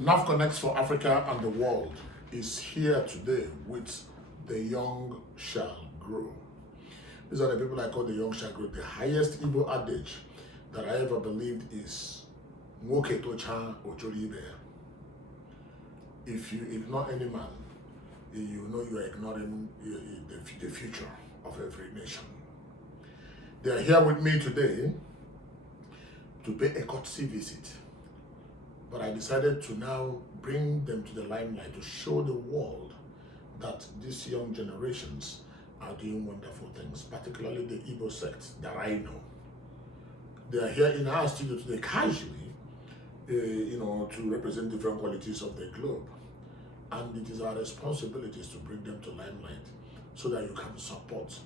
Nahfconnects for Africa and the world is here today with the young shall grow. These are the people I call the young shall grow. The highest Igbo adage that I ever believed is Nwoke tocha ochori ibe ya. If you ignore any man, you know you are ignoring the future of every nation. They are here with me today to pay a courtesy visit. But I decided to now bring them to the limelight to show the world that these young generations are doing wonderful things, particularly the Igbo sect that I know. They are here in our studio today casually, to represent different qualities of the globe. And it is our responsibilities to bring them to limelight so that you can support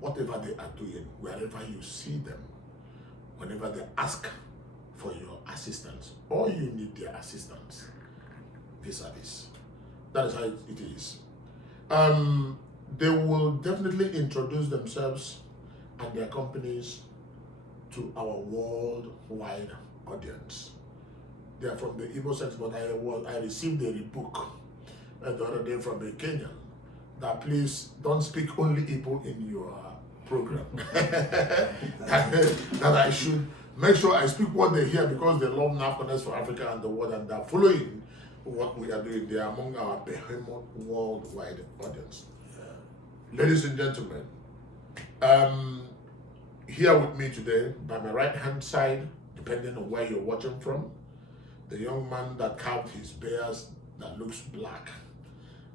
whatever they are doing, wherever you see them, whenever they ask for your assistance or you need their assistance vis-a-vis. That is how it is. They will definitely introduce themselves and their companies to our worldwide audience. They are from the Igbo sect, but I received a book the other day from a Kenyan that please don't speak only Igbo in your program. that I should make sure I speak what they hear because they love Nahfconnects for Africa and the world and they're following what we are doing. They are among our behemoth worldwide audience. Ladies and gentlemen, here with me today, by my right hand side, depending on where you're watching from, the young man that carved his bears that looks black.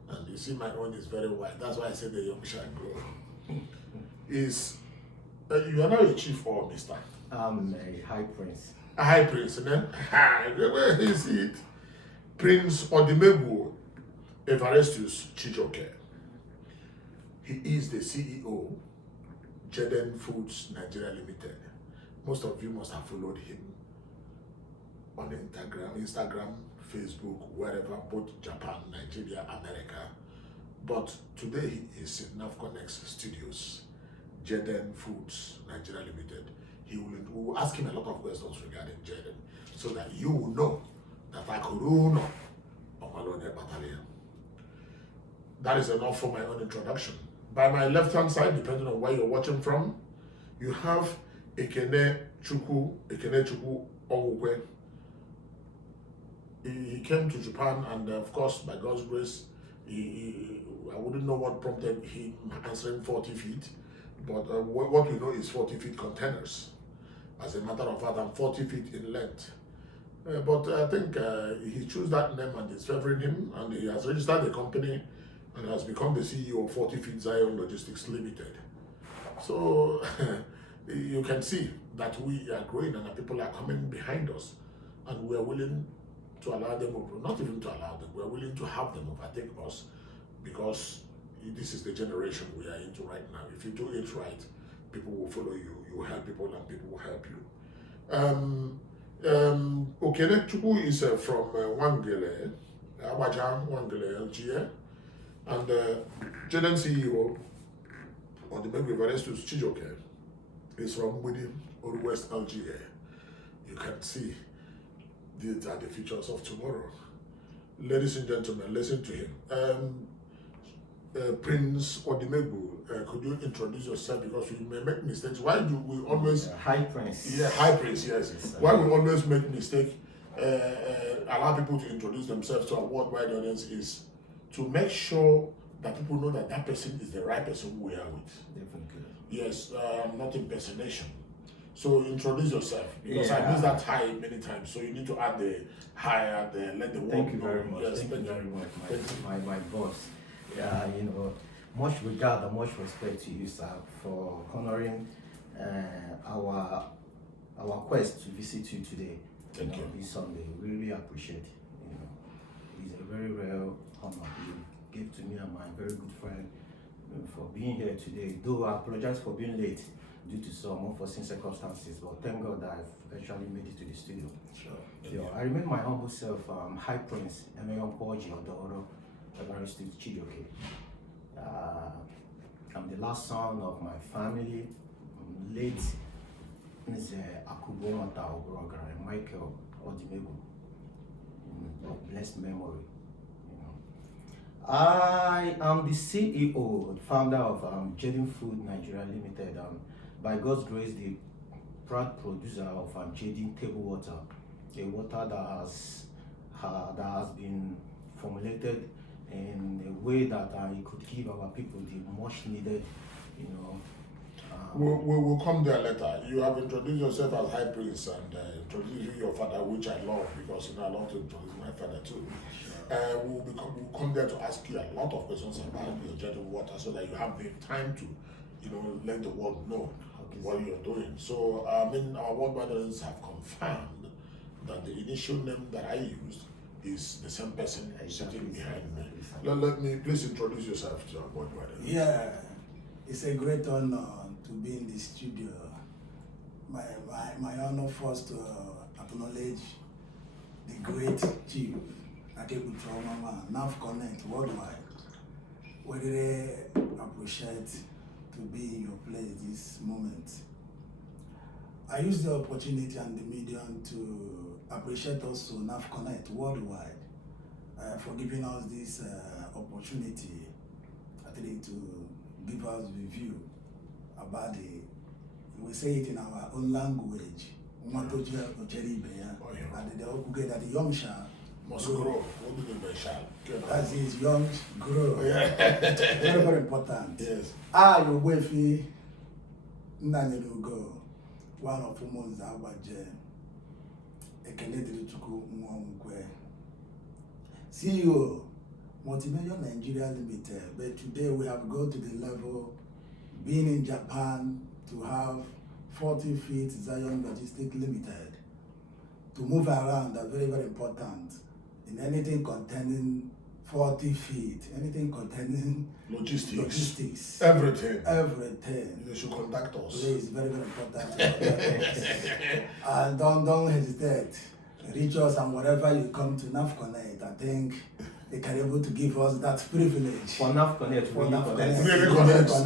And you see my own is very white. That's why I say the young shall grow. Is you are not a chief or mister? I'm a high prince. A high prince, man. Where is it? Prince Odimegwu Evarestus Chijoke. He is the CEO, Jeden Foods Nigeria Limited. Most of you must have followed him on Instagram, Facebook, wherever, both Japan, Nigeria, America. But today he is in Nahfconnects Studios, Jeden Foods Nigeria Limited. We will ask him a lot of questions regarding Jeden, so that you will know that I could know Omalone Battalion. That is enough for my own introduction. By my left hand side, depending on where you're watching from, you have Ekene Chukwu Ogwukwe. He came to Japan, and of course, by God's grace, I wouldn't know what prompted him answering 40 feet, but what we know is 40 feet containers. As a matter of fact, I'm 40 feet in length. But I think he chose that name and it's favoring him, and he has registered the company and has become the CEO of 40 Feet Zion Logistics Limited. So you can see that we are growing and that people are coming behind us, and we are willing to allow them, not even to allow them, we are willing to have them overtake us because this is the generation we are into right now. If you do it right, people will follow you, you will help people and people will help you. Okene Chukwu is from Wangele, Abaja, Wangele, LGA, and Jeden CEO on the Megwe Varestus Chijoke is from within or West LGA. You can see these are the features of tomorrow. Ladies and gentlemen, listen to him. Prince Odimegwu, could you introduce yourself because we may make mistakes? Why do we always... High prince. Yeah, high prince, yes. Why we always make mistakes, allow people to introduce themselves to our worldwide audience is to make sure that people know that that person is the right person we are with. Definitely. Yes, not impersonation. So introduce yourself because I missed that high many times. So you need to add the higher, let the world know. Thank you very much. Yes, thank you very much, my boss. Yeah, much regard and much respect to you, sir, for honoring our quest to visit you today. Thank you. This Sunday. Really appreciate it. It's a very rare honor you gave to me and my very good friend for being here today. Though I apologize for being late due to some unforeseen circumstances, but thank God that I've actually made it to the studio. Sure. I remain my humble self, High Prince Emeyon Poji Odoro Evarestus Chijoke. I'm the last son of my family, late Mr. Akubo Mata Obrogara and Michael Odimegwu. blessed memory. You know. I am the CEO, founder of Jaden Food Nigeria Limited. By God's grace, the proud producer of Jaden Table Water, a water that has been formulated in a way that it could give our people the much needed, you know. We'll come there later. You have introduced yourself as High Priest and introduced your father, which I love because I love to introduce my father too. We'll come there to ask you a lot of questions about your journey of water so that you have the time to, let the world know what you're doing. So, our worldwide audience have confirmed that the initial name that I used is the same person sitting behind me. Let me please introduce yourself to our worldwide audience. Yeah, it's a great honor to be in the studio. My honor first to acknowledge the great chief, Akebutraumama, Nahfconnect worldwide. We really appreciate to be in your place this moment. I use the opportunity and the medium to appreciate also Nahfconnect worldwide for giving us this opportunity, actually, to give us review about we say it in our own language. And the young child Must grow. What do you mean by child? that is young grow. Very, very important. Yes. You wefi Nanyugo, one of whom Zabaje, a Canadian CEO, Multimillion Nigeria Limited. But today we have gone to the level, being in Japan, to have 40 feet Zion Logistics Limited. To move around are very, very important. In anything containing 40 feet, anything containing logistics. Everything. You should contact us. It's very, very important. And don't hesitate. Reach us, and wherever you come to Nahfconnect, I think they can be able to give us that privilege. For Nahfconnect, Really connect. So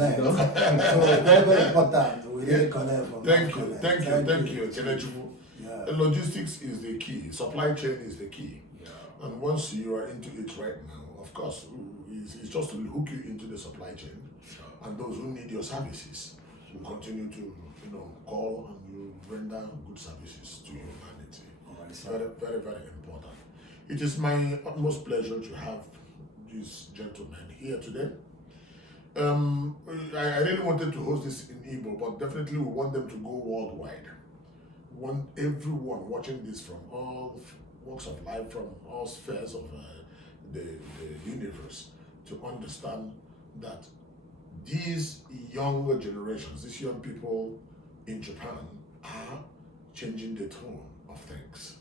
very, very important. We really connect from Thank you. Nahfconnect. Thank you. Yeah. Logistics is the key. Supply chain is the key. Yeah. And once you are into it right now, of course, it's just to hook you into the supply chain. And those who need your services will continue to, call and you render good services to humanity. It's very, very, very important. It is my utmost pleasure to have these gentlemen here today. I really wanted to host this in Igbo, but definitely we want them to go worldwide. We want everyone watching this from all walks of life, from all spheres of the universe, to understand that these younger generations, these young people in Japan, are changing the tone of things.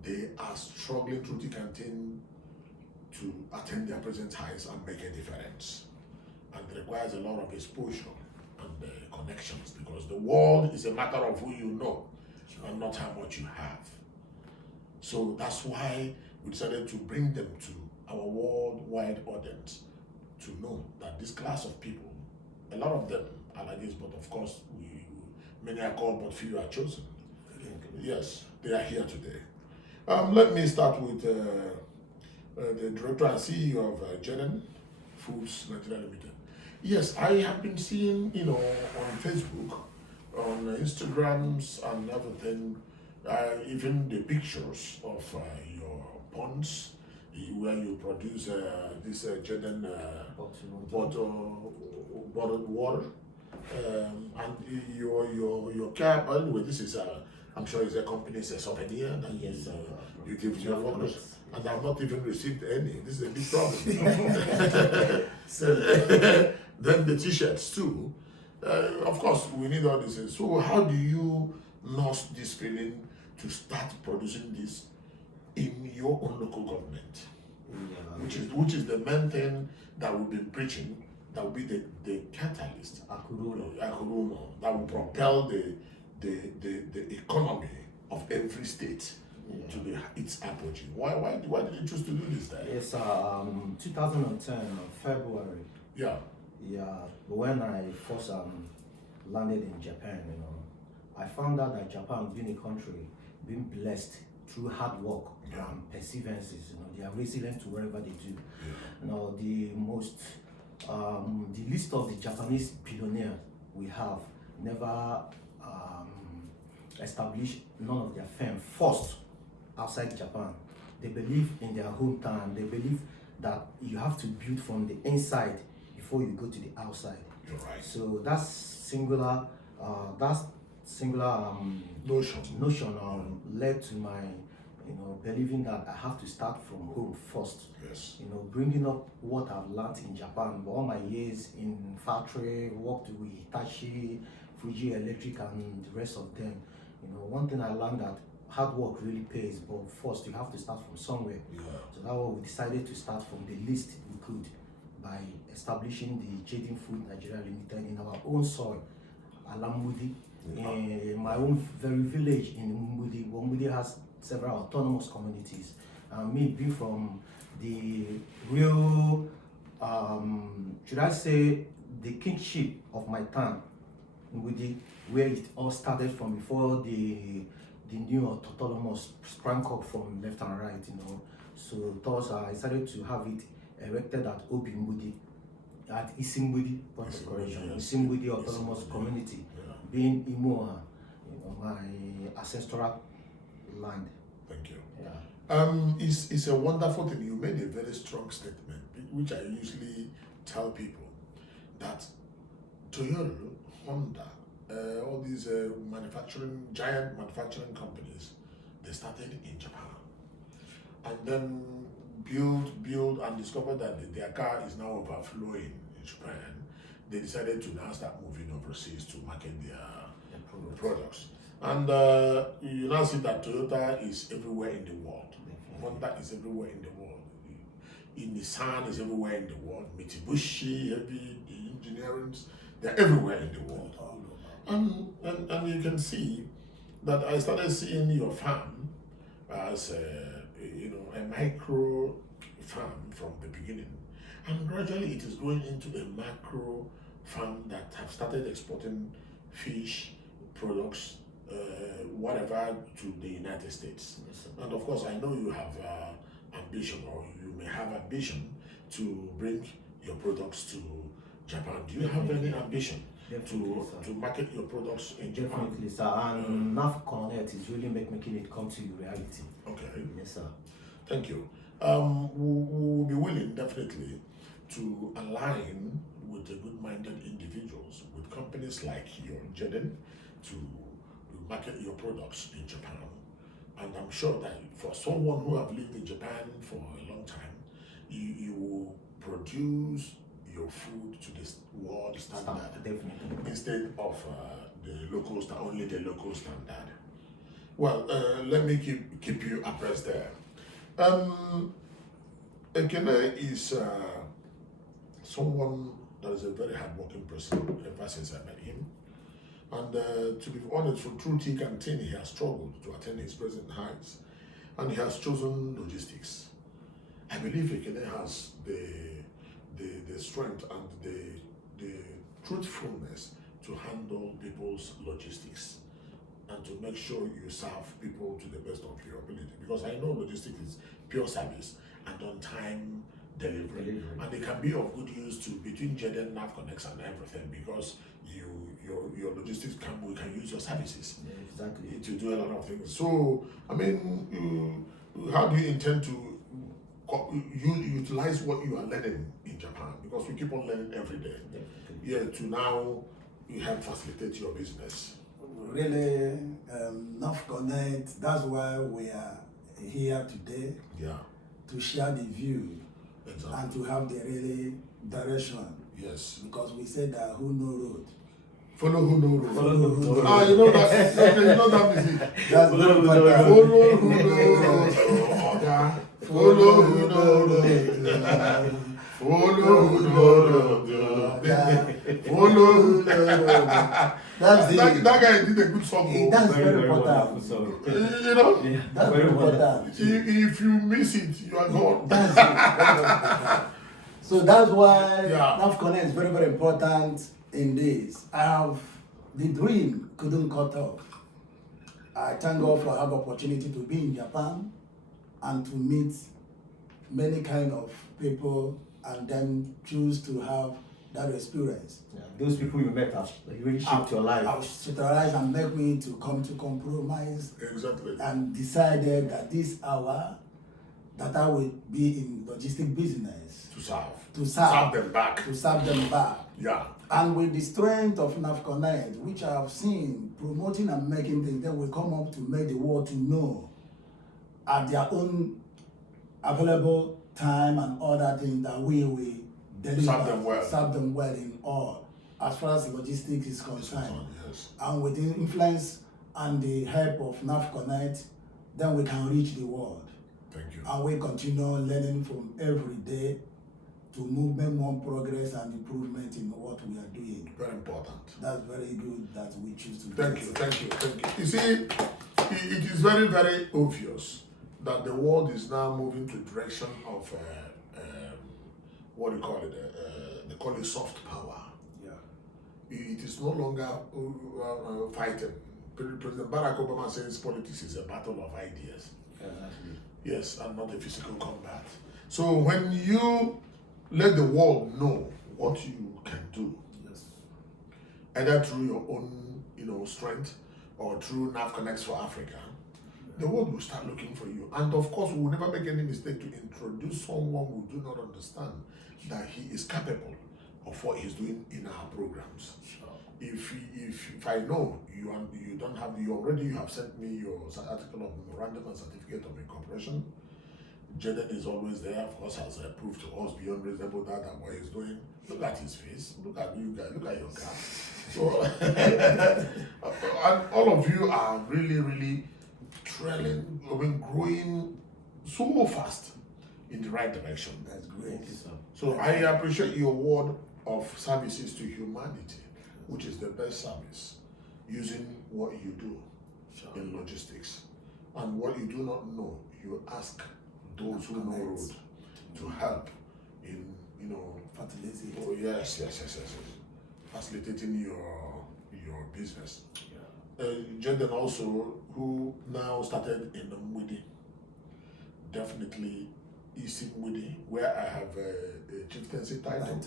They are struggling through thick and thin to attain their present heights and make a difference. And it requires a lot of exposure and connections, because the world is a matter of who you know and not how much you have. So that's why we decided to bring them to our worldwide audience to know that this class of people, a lot of them are like this, but of course, many are called, but few are chosen. Yes, they are here today. Let me start with the director and CEO of Jaden Foods Nigeria Limited. Yes, I have been seeing, on Facebook, on Instagrams and everything, even the pictures of your ponds where you produce this Jaden bottled water, and your cap. Anyway, this is I'm sure it's a company's souvenir that you give to your workers. And I've not even received any. This is a big problem. Then the t-shirts too. Of course, we need all this. So how do you nurse this feeling to start producing this in your own local government? Which is the main thing that we've been preaching, that will be the catalyst, Akuruno, that will propel the economy of every state to its apogee. Why did you choose to do this then? Yes, 2010 February. Yeah. When I first landed in Japan, I found out that Japan, being a country, being blessed through hard work and perseverances. They are resilient to whatever they do. Now, the list of the Japanese billionaires we have never established none of their firm first outside Japan. They believe in their hometown. They believe that you have to build from the inside before you go to the outside. You're right. So that's singular. Notion led to my believing that I have to start from home first. Yes. Bringing up what I've learned in Japan, all my years in factory, worked with Hitachi, Fuji Electric, and the rest of them. One thing I learned that hard work really pays, but first you have to start from somewhere. Yeah. So that's why we decided to start from the least we could by establishing the Jaden Food Nigeria Limited in our own soil, Alamudi, in my own very village in Umbudi. Umbudi has several autonomous communities. Me being from the real, should I say, the kingship of my town, Umbudi, where it all started from before the new autonomous sprang up from left and right, So thus I decided to have it erected at Obimbudi, at Isimbudi, point of correction, Isimbudi Autonomous Community, being Imoa, my ancestral land. Thank you. Yeah. It's a wonderful thing. You made a very strong statement, which I usually tell people, that Toyota, Honda, all these giant manufacturing companies, they started in Japan, and then build and discovered that their car is now overflowing in Japan. They decided to now start moving overseas to market their products. And you now see that Toyota is everywhere in the world. Honda is everywhere in the world. Nissan is everywhere in the world. Mitsubishi, heavy engineering, they're everywhere in the world. And you can see that I started seeing your farm as a micro farm from the beginning, and gradually it is going into a macro farm that have started exporting fish products, whatever, to the United States. Yes, and of course, I know you have ambition, or you may have ambition to bring your products to Japan. Do you have any ambition to market your products in Japan? Definitely, sir. And Nahfconnect is really making it come to reality. Okay. Yes, sir. Thank you. We'll be willing, definitely, to align with the good-minded individuals, with companies like your Jaden, to market your products in Japan. And I'm sure that for someone who have lived in Japan for a long time, you will produce your food to the world standard, definitely, instead of only the local standard. Well, let me keep you abreast there. Ekene is someone that is a very hardworking person ever since I met him. And to be honest, through thick and thin, he has struggled to attain his present heights. And he has chosen logistics. I believe Ekene has the strength and the truthfulness to handle people's logistics and to make sure you serve people to the best of your ability. Because I know logistics is pure service and on-time delivery. And it can be of good use to between Jaden, Nahfconnects, and everything, because your logistics we can use your services. Yeah, exactly. To do a lot of things. So, I mean, how do you intend to utilize what you are learning in Japan? Because we keep on learning every day. Yeah, to now you help facilitate your business. Really, Nahfconnect, that's why we are here today. Yeah. To share the view. Exactly. And to have the really direction. Yes. Because we said that who know road. Follow who know road. Follow who know road. Ah, you know that. Okay, you know that music. That's very important. Follow who know road. Follow who know road. Follow who know road. Follow who know road. That guy did a good song. That's very important. You know? Yeah, that's very important. If you miss it, you are gone. That's very important. So that's why Nahfconnect is very, very important in this. The dream couldn't cut off. I thank God for having opportunity to be in Japan and to meet many kind of people and then choose to have that experience. Yeah, those people you met have really shaped your life. Have strategized and make me to come to compromise Exactly. and decided that this hour that I will be in logistic business To serve. to serve them back. to serve them back. Yeah. And with the strength of Nahfconnect, which I have seen promoting and making things, they will come up to make the world to know at their own available time and other things that we will deliver, serve them well in all, as far as logistics is concerned. Yes. And with the influence and the help of Nahfconnect, then we can reach the world. Thank you. And we continue learning from every day to make more progress and improvement in what we are doing. Very important. That's very good that we choose to do. Thank you. You see, it is very, very obvious that the world is now moving to the direction of what do you call it? They call it soft power. Yeah. It is no longer fighting. President Barack Obama says politics is a battle of ideas. Yes, and not a physical combat. So when you let the world know what you can do, Yes. either through your own, strength or through Nahfconnects for Africa, the world will start looking for you. And of course, we will never make any mistake to introduce someone who do not understand that he is capable of what he's doing in our programs. Sure. If I know you don't have you have sent me your article of memorandum and certificate of incorporation. Jaden is always there, of course, has proved to us beyond reasonable doubt that what he's doing. Look at his face, look at you guys, look at your car. So, and all of you are really, really growing so fast in the right direction. That's great. So I appreciate your word of services to humanity, which is the best service, using what you do in logistics. And what you do not know, you ask those who know road to help in, Fertility. oh yes. Facilitating your business. Yeah. Jaden also, who now started in Mwidi, definitely is in Mwidi, where I have a chieftaincy title.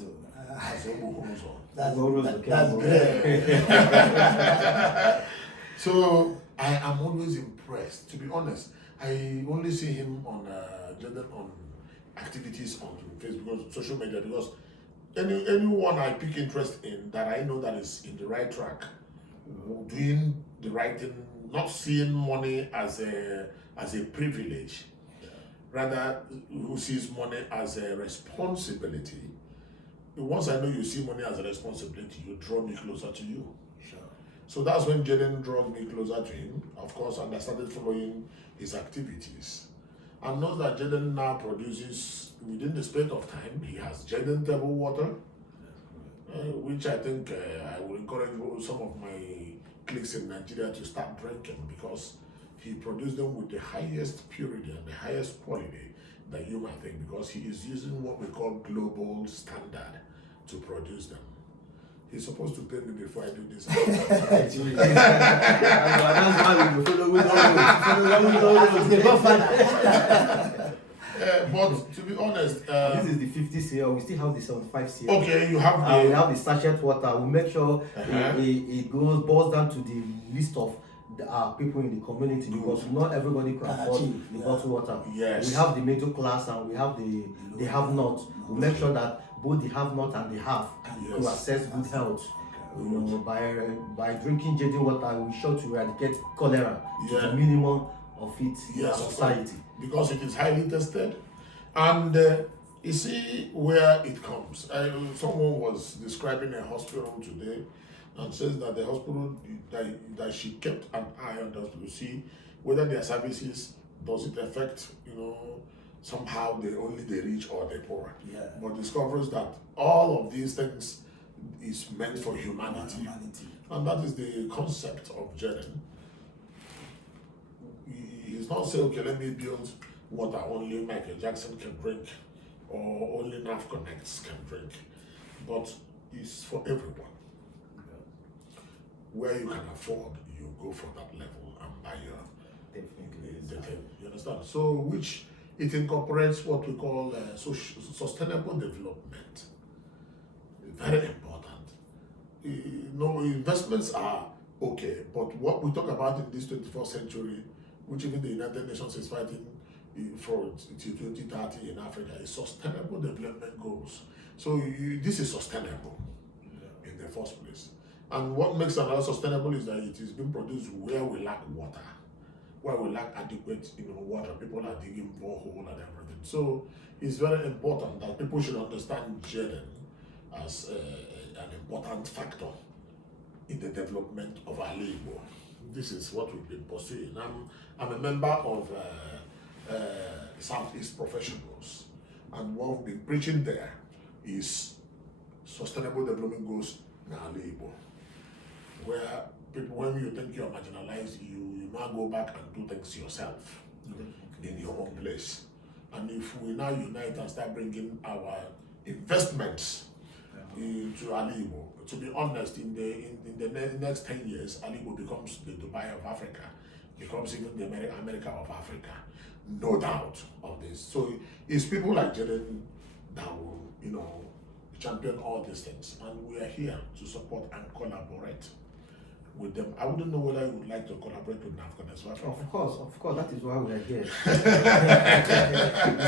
As Obuhozo. That's great. So I am always impressed. To be honest, I only see him on Jaden on activities on Facebook, social media, because anyone I pick interest in that I know that is in the right track, doing the right thing, not seeing money as a privilege, rather who sees money as a responsibility. Once I know you see money as a responsibility, you draw me closer to you. Sure. So that's when Jaden drew me closer to him, of course, and I started following his activities. And know that Jaden now produces, within the space of time, he has Jaden table water, which I think I will encourage some of my cliques in Nigeria to start drinking, because he produced them with the highest purity and the highest quality that you might think, because he is using what we call global standard to produce them. He's supposed to pay me before I do this. But to be honest, this is the 50 CL. We still have the 75 CL. Okay, you have the. We have the sachet water. We make sure it boils down to the list of the people in the community, because not everybody can afford the bottled water. Yes. We have the middle class and we have the have not. We make sure that both the have not and the have to access good health. By drinking Jaden water, we sure to eradicate cholera to the minimum of it in our society. Because it is highly tested, and you see where it comes. Someone was describing a hospital today, and says that the hospital that she kept an eye on the hospital, see whether their services, does it affect somehow they reach or they poor. Yeah. But discovers that all of these things is meant for humanity. And that is the concept of Jaden. He's not saying, okay, let me build water only Michael Jackson can drink or only Nahfconnects can drink, but it's for everyone. Where you can afford, you go for that level and are your Definitely. you understand? So, which it incorporates what we call sustainable development. Very important. No, investments are okay, but what we talk about in this 21st century, which even the United Nations is fighting for till 2030 in Africa, is sustainable development goals. So this is sustainable in the first place. And what makes another sustainable is that it is being produced where we lack water, where we lack adequate water. People are digging borehole and everything. So it's very important that people should understand Jaden as an important factor in the development of our Igbo. This is what we've been pursuing. I'm a member of Southeast Professionals, and what we've been preaching there is sustainable development goals in our Igbo, where people, when you think you're marginalized, you now go back and do things yourself in your own place. And if we now unite and start bringing our investments into Alibo, to be honest, in the next 10 years, Alibo becomes the Dubai of Africa, becomes even the America of Africa, no doubt of this. So it's people like Jaden that will, champion all these things, and we are here to support and collaborate with them. I wouldn't know whether you would like to collaborate with Nahfconnect. Of course, that is why we are here.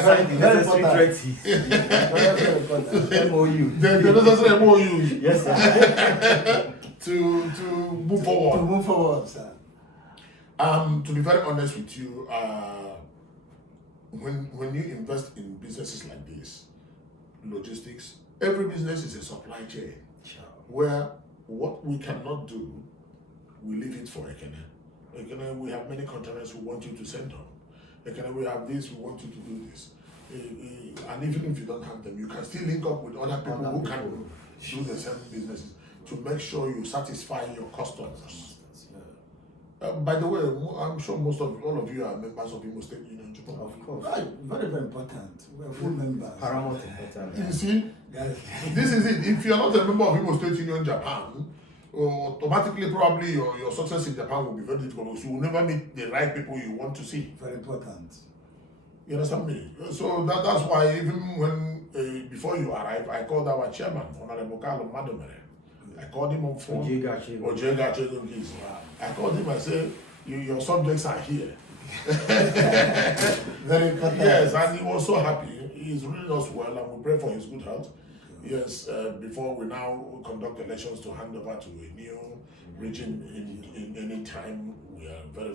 Very necessary important. treaties. Very important. MOU. The necessary MOU Yes, sir. to move forward. To move forward, sir. To be very honest with you, when you invest in businesses like this, logistics, every business is a supply chain where what we cannot do, we leave it for Ekene. Ekene, we have many containers we want you to send on. Ekene, we have this, we want you to do this. And even if you don't have them, you can still link up with other people who can do the same businesses to make sure you satisfy your customers. By the way, I'm sure all of you are members of Imo State Union Japan. Of course. Right, very, very important. We're full members. Paramount important. You see, Yes. this is it. If you're not a member of Imo State Union Japan, automatically probably your success in Japan will be very difficult because you will never meet the right people you want to see. Very important. You understand me? So that's why even when before you arrive, I called our chairman, Honorable Carlo Madomere. I called him on phone. Ojega Chegongis. I called him and said, your subjects are here. Very important. Yes, and he was so happy. He's reading us well, and we pray for his good health. Yes, before we now conduct elections to hand over to a new region in any time, we are very,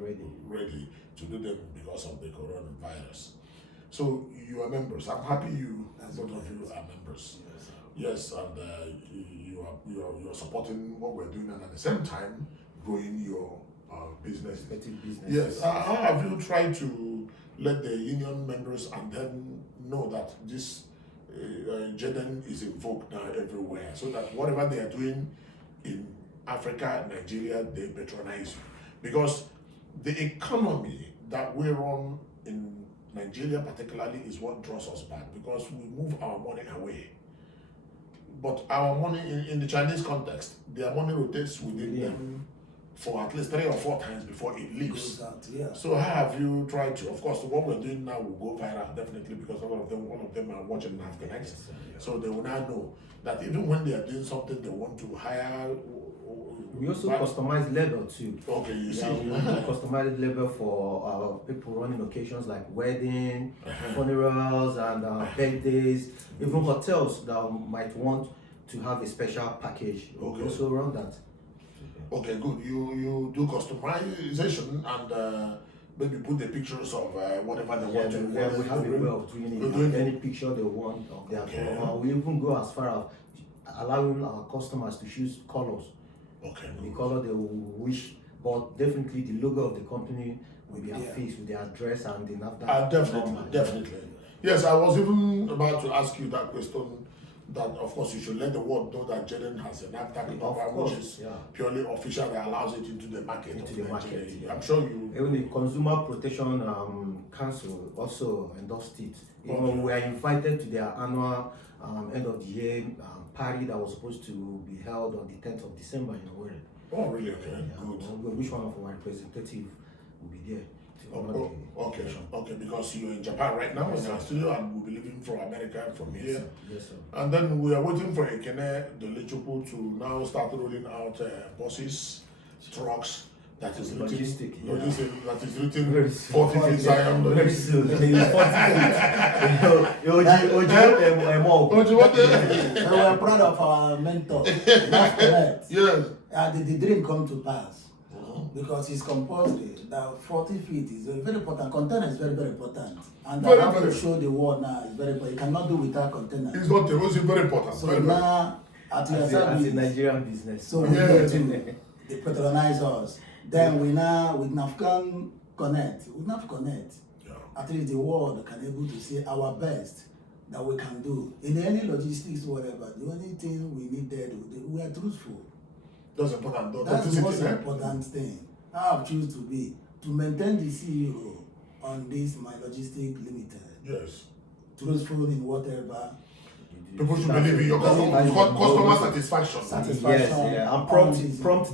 very ready to do them because of the coronavirus. So you are members. I'm happy both of you are members. Yes, and you are supporting what we're doing, and at the same time growing your business. Yes. How have you tried to let the union members and then know that this Jaden is invoked now everywhere, so that whatever they are doing in Africa, Nigeria, they patronize you? Because the economy that we run in Nigeria particularly is what draws us back, because we move our money away. But our money in the Chinese context, their money rotates within them for at least 3 or 4 times before it leaves. So how have you tried to? Of course, what we're doing now will go viral definitely, because one of them are watching Nahfconnect, so they will now know that even when they are doing something they want to hire. We also customize label too. Okay, you see. We customize label for people running occasions like wedding, funerals, and birthdays, even hotels that might want to have a special package. Okay. We also run that. Okay, good. You do customization and maybe put the pictures of whatever they want to. We have a way of doing it. Any picture they want of their color. We even go as far as allowing our customers to choose colors. Okay. The color they will wish, but definitely the logo of the company will be face with their address and the Nahfconnect. Definitely. Yes, I was even about to ask you that question. That of course you should let the world know that Jaden has a Nahfconnect number, which is purely official, that allows it into the market. I'm sure you. Even the Consumer Protection Council also endorsed it. Even we are invited to their annual end of the year party that was supposed to be held on the 10th of December in Owerri. Oh, really? Okay, Yeah, good. which one of our representatives will be there to honor the Okay, occasion. okay, because you're in Japan right now in our studio and we'll be leaving for America from Yes, here. sir. Yes, sir. And then we are waiting for Ekene Delechupo to now start rolling out buses, trucks, that is written, Logistic, yeah. that is written Very soon. 40 feet Zion. Very soon. It's 40 feet. Oji, what the? And we are proud of our mentor, Nahfconnect. Yes. The dream come to pass. Because it's compulsory that 40 feet is very important. Container is very, very important. And I have to show the world now is very important. You cannot do without container. It's not it's very important. So very, now, at your As a service, Nigerian business. so we need to they patronize us. Then we now, with Nahfconnect, yeah. at least the world can able to see our best that we can do. In any logistics, whatever, the only thing we needed, we are truthful. That's important. That's the most important thing. How I choose to be, to maintain the CEO on this, my logistic limited. Yes. Truthful in whatever. People should believe in your customer satisfaction. Yes, yeah. And prompt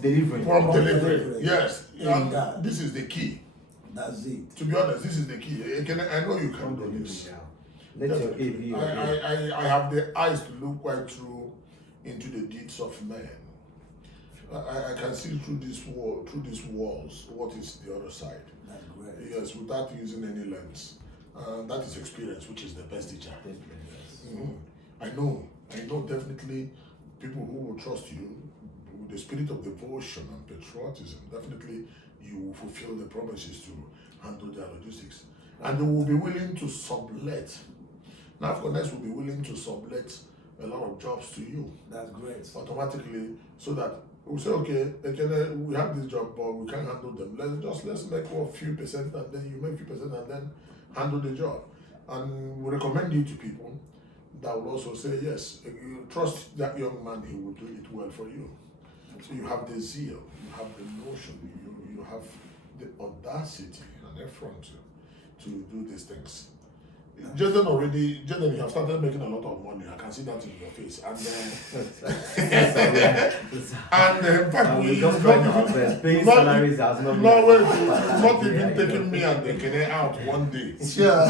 delivery. Prompt delivery. Yes. And that. this is the key. That's it. To be honest, this is the key. I know you can do this. Let your A be your A. I have the eyes to look quite through into the deeds of men. I can see through these walls what is the other side. That's great. Yes, without using any lens. That is experience, which is the best teacher. Mm-hmm. I know definitely people who will trust you with the spirit of devotion and patriotism. Definitely, you will fulfill the promises to handle their logistics, and they will be willing to sublet. Nahfconnect will be willing to sublet a lot of jobs to you. That's great. Automatically, so that we'll say, okay, we have this job, but we can't handle them. Let's make a few percent, and then you make few percent, and then handle the job. And we recommend you to people that will also say, yes, you trust that young man, he will do it well for you. So you have the zeal, you have the notion, you have the audacity and effort to do these things. Jaden, you have started making a lot of money. I can see that in your face. And in fact, we just paying salaries has not not even taking me and the Kene out one day. Sure.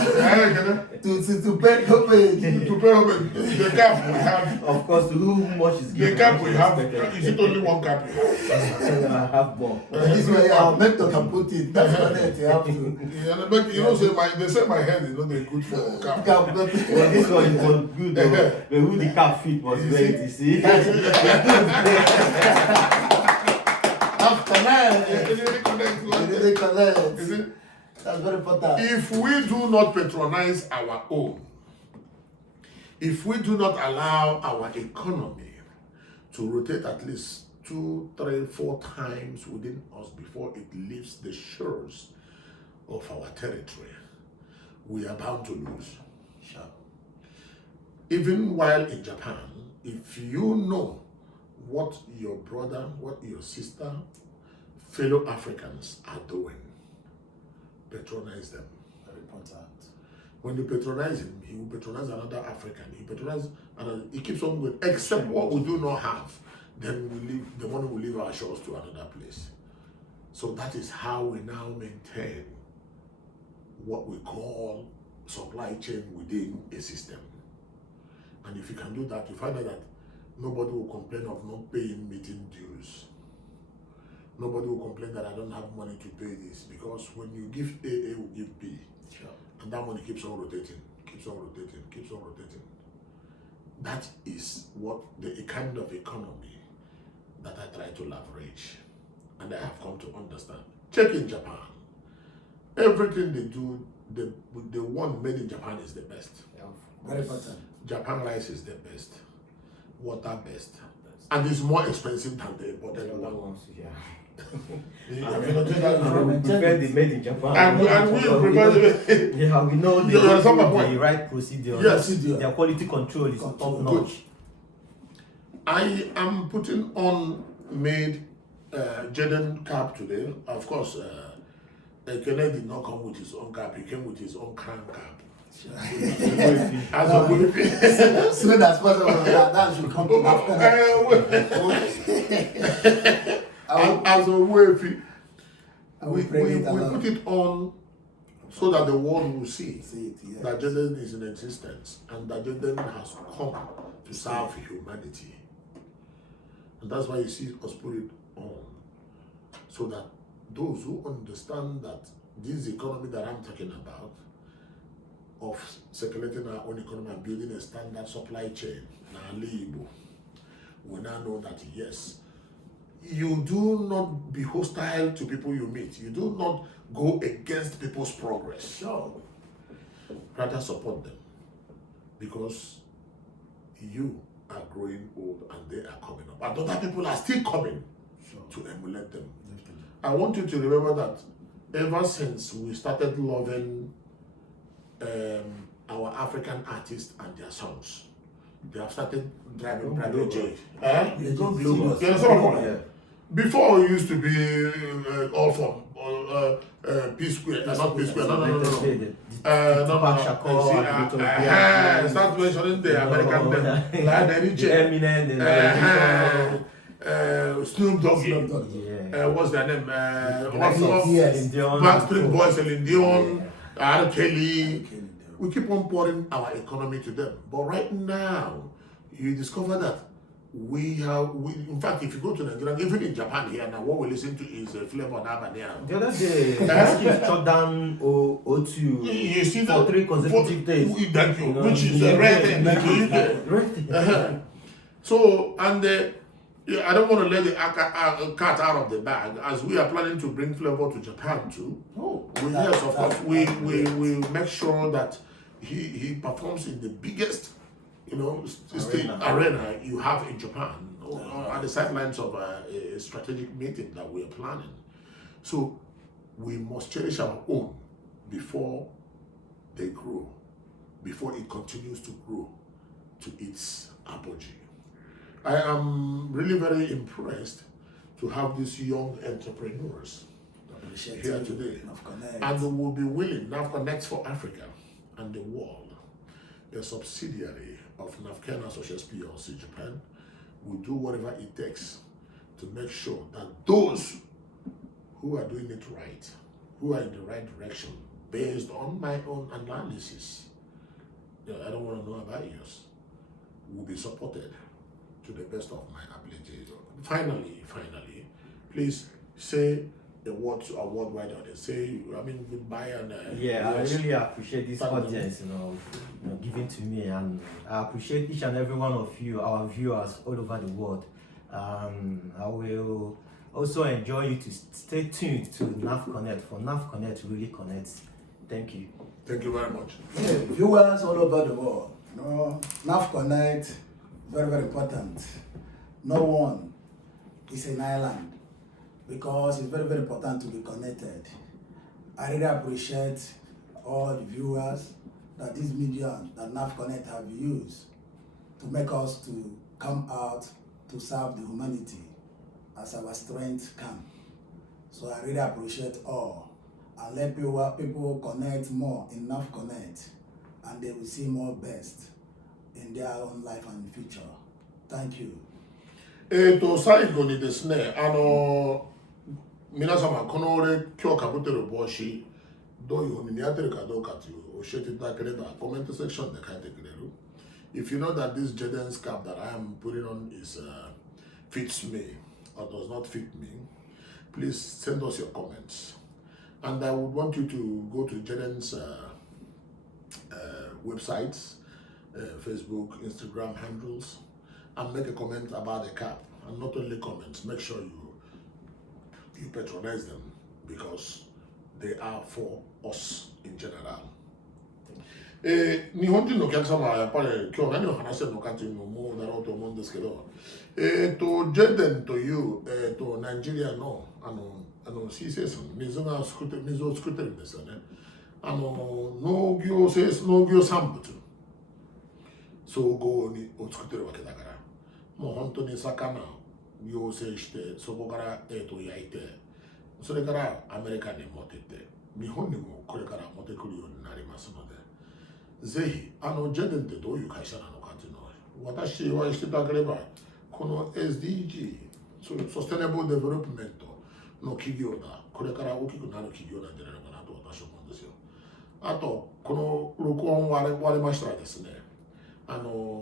to pay homage. To pay homage. The cap we have. Of course, who much is given. The cap we have. Is it only one cap you have? I have more. This way our mentor can put it. That's what you have to. Yeah, but you know, they say my head is not good for cap. Well, this one was good though. But who the cap fit was great, you see. That's very important. If we do not patronize our own, if we do not allow our economy to rotate at least 2, 3, 4 times within us before it leaves the shores of our territory, we are bound to lose. Sure. Even while in Japan, if you know what your brother, what your sister, fellow Africans are doing, patronize them. Very important. When you patronize him, he will patronize another African. He patronize another. He keeps on going. Except what we do not have, then the money will leave our shores to another place. So that is how we now maintain what we call supply chain within a system. And if you can do that, you find out that nobody will complain of not paying meeting dues. Nobody will complain that I don't have money to pay this, because when you give A will give B. Sure. And that money keeps on rotating, keeps on rotating, keeps on rotating. That is what the kind of economy that I try to leverage, and I have come to understand. Check in Japan. Everything they do, the one made in Japan is the best. Very important. Japan rice is the best, water best, and it's more expensive than the imported one. Yeah. We prefer the made in Japan. And we prefer yeah, we know the right procedure. Yes. Their quality control is top notch. I am putting on made Jaden cap today. Of course, Ekene did not come with his own cap. He came with his own crown cap. As a soon as possible, that should come to Nahfconnect. as a way, I will we bring it along. put it on so that the world will see See it, yes. that Jordan is in existence and that Jordan has come to serve humanity. And that's why you see us put it on. So that those who understand that this economy that I'm talking about, of circulating our own economy and building a standard supply chain, will now know that yes, you do not be hostile to people you meet. You do not go against people's progress. Sure. Rather support them, because you are growing old and they are coming up. And other people are still coming to emulate them. Definitely. I want you to remember that ever since we started loving our African artists and their songs, they have started driving private jet. They go global. Yeah, some of them. Before it used to be all from P Square, not P Square, no. Start mentioning the American them, like the Snoop Dogg, what's their name? Backstreet Boys, Celine Dion, R. Kelly. We keep on pouring our economy to them. But right now, you discover that in fact, if you go to Nigeria, even in Japan here now, what we listen to is Flavor and Habanero. The other day, Wizkid shut down O2 You see for 3 consecutive days. Thank you, You know, which is a rare thing. So, and I don't want to let the cat out of the bag, as we are planning to bring Flavor to Japan too. Yes, of course, we make sure that he performs in the biggest, state arena you have in Japan, at the sidelines of a strategic meeting that we are planning. So we must cherish our own before they grow, before it continues to grow to its apogee. I am really very impressed to have these young entrepreneurs here today, and we will be willing, Nahfconnects for Africa and the world, a subsidiary of Nahfconnects CEO Japan, will do whatever it takes to make sure that those who are doing it right, who are in the right direction, based on my own analysis, I don't want to know about yours, will be supported to the best of my ability. Finally, please say a word to our worldwide audience. Say, goodbye and I really appreciate this audience, giving to me, and I appreciate each and every one of you, our viewers all over the world. I will also enjoy you to stay tuned to Nahfconnect, for Nahfconnect really connects. Thank you. Thank you very much. Yeah, viewers all over the world, Nahfconnect, very, very important. No one is an island, because it's very, very important to be connected. I really appreciate all the viewers that this medium that Nahfconnect have used to make us to come out to serve the humanity as our strength can. So I really appreciate all, and let people connect more in Nahfconnect, and they will see more best in their own life and future. Thank you. 最後にですね、皆様この俺今日かぶってる帽子どういうふうに似合ってるかどうかという教えていただければコメントセクションで書いてくれる。If you know that this Jaden's cap that I am putting on is fits me or does not fit me, please send us your comments. And I would want you to go to Jaden's websites, Facebook, Instagram handles, and make a comment about the cap. And not only comments, make sure you patronize them, because they are for us in general. 日本人のお客様はやっぱり今日何を話してるのかというのを思うだろうと思うんですけど、ジェデンというナイジェリアの水生産、水を作ってるんですよね。農業産物総合を作ってるわけだから、もう本当に魚を養成して、そこから焼いて、それからアメリカに持っていって、日本にもこれから持ってくるようになりますので、ぜひジェデンってどういう会社なのかというのを私お会いしていただければ、この SDG そういうサステナブルデベロップメントの企業がこれから大きくなる企業なんじゃないのかなと私は思うんですよ。あとこの録音終わりましたらですね、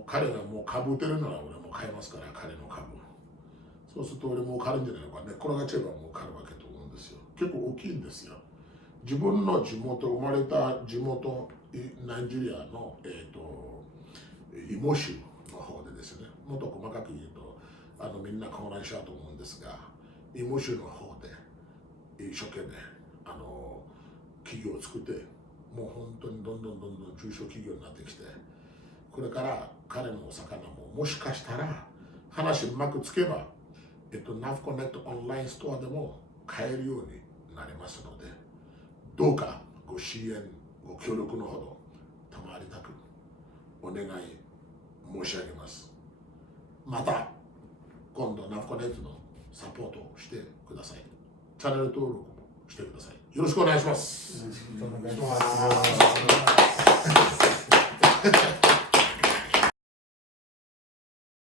彼がもう株打てるなら俺も買いますから、彼の株。そうすると俺も買うんじゃないのかね、これが違えばもう買うわけと思うんですよ。結構大きいんですよ。自分の地元、生まれた地元ナイジェリアの、イモ州の方でですね、もっと細かく言うとみんな混乱しちゃうと思うんですが、イモ州の方で一生懸命企業を作って、もう本当にどんどん中小企業になってきて、これから彼のお魚ももしかしたら話うまくつけば、Nahfconnectオンラインストアでも買えるようになりますので、どうかご支援、ご協力のほど賜りたくお願い申し上げます。また今度Nahfconnectのサポートをしてください。チャンネル登録もしてください。よろしくお願いします。よろしくお願いします。